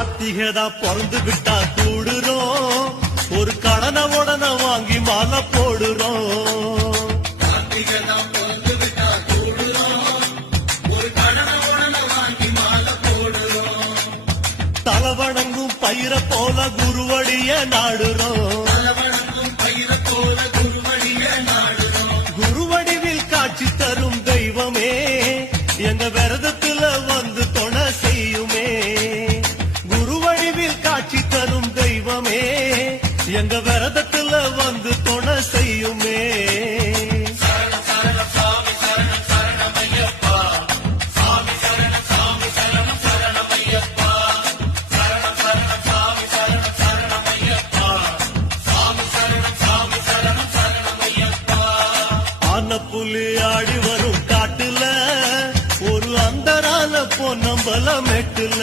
கார்த்திகதா பிறந்து விட்டா கூடுறோம். ஒரு கடனை உடனே வாங்கி மாலை போடுறோம். தலவணங்கும் பயிர போல குருவடிய நாடுறோம். எங்க விரதத்துல வந்து துணை செய்யுமே. புலி ஆடி வரும் காட்டுல ஒரு அந்தரால பொன்னம்பல மெட்டுல